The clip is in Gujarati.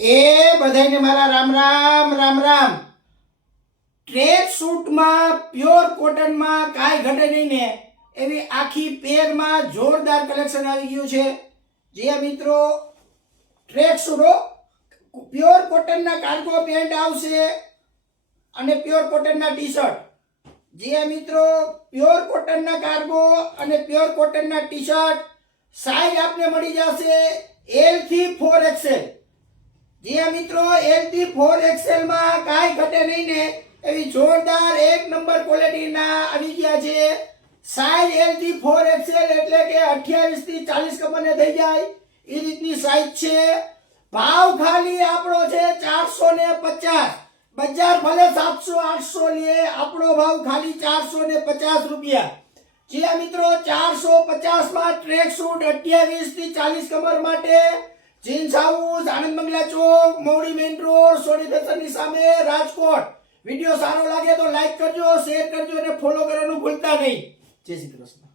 એ બધાને મારા રામ રામ રામ રામ. ટ્રેક સૂટમાં પ્યોર કોટનમાં કાંઈ ઘટે નહીં ને એવી આખી પેરમાં જોરદાર કલેક્શન આવી ગયું છે. જે મિત્રો ટ્રેક સૂટો પ્યોર કોટનના કાર્ગો પેન્ટ આવશે અને પ્યોર કોટનના ટી શર્ટ. જે મિત્રો પ્યોર કોટનના કાર્ગો અને પ્યોર કોટનના ટી શર્ટ સાઈઝ આપને મળી જશે L થી 4XL. જે મિત્રો L થી 4XL માં કાંઈ ઘટે નહીં ને એવી જોરદાર એક નંબર ક્વોલિટીના આવી ગયા છે. સાઈઝ L થી 4XL એટલે કે 28 થી 40 કમરને થઈ જાય એ રીતની સાઈઝ છે. ભાવ ખાલી આપણો છે 450. બજાર ભલે 700-800 લે, આપણો ભાવ ખાલી 450 રૂપિયા. જે મિત્રો 450 માં ટ્રેક સૂટ 28 થી 40 કમર માટે જીન્સ હાઉસ આનંદ મંગલા ચોક મોવડી મેઇન રોડ સોની ફેશનની સામે રાજકોટ. વિડીયો સારો લાગે તો લાઈક કરજો, શેર કરજો અને ફોલો કરવાનું ભૂલતા નહીં. જય શ્રી કૃષ્ણ.